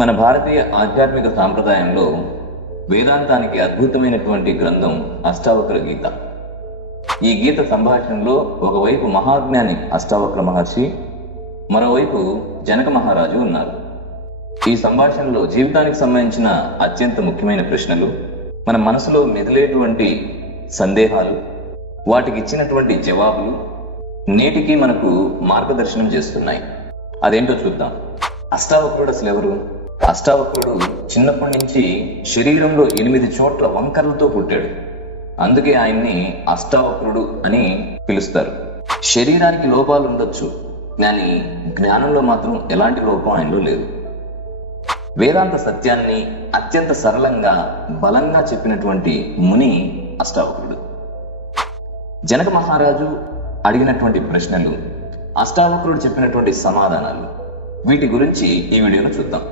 మన భారతీయ ఆధ్యాత్మిక సాంప్రదాయంలో వేదాంతానికి అద్భుతమైనటువంటి గ్రంథం అష్టావక్ర గీత. ఈ గీత సంభాషణలో ఒకవైపు మహాజ్ఞాని అష్టావక్ర మహర్షి, మరోవైపు జనక మహారాజు ఉన్నారు. ఈ సంభాషణలో జీవితానికి సంబంధించిన అత్యంత ముఖ్యమైన ప్రశ్నలు, మన మనసులో మెదిలేటువంటి సందేహాలు, వాటికి ఇచ్చినటువంటి జవాబులు నేటికి మనకు మార్గదర్శనం చేస్తున్నాయి. అదేంటో చూద్దాం. అష్టావక్రుడు అసలు ఎవరు? అష్టావక్రుడు చిన్నప్పటి నుంచి శరీరంలో 8 చోట్ల వంకరలతో పుట్టాడు. అందుకే ఆయన్ని అష్టావక్రుడు అని పిలుస్తారు. శరీరానికి లోపాలు ఉండొచ్చు, కానీ జ్ఞానంలో మాత్రం ఎలాంటి లోపం ఆయనలో లేదు. వేదాంత సత్యాన్ని అత్యంత సరళంగా బలంగా చెప్పినటువంటి ముని అష్టావక్రుడు. జనక మహారాజు అడిగినటువంటి ప్రశ్నలు, అష్టావక్రుడు చెప్పినటువంటి సమాధానాలు, వీటి గురించి ఈ వీడియోలో చూద్దాం.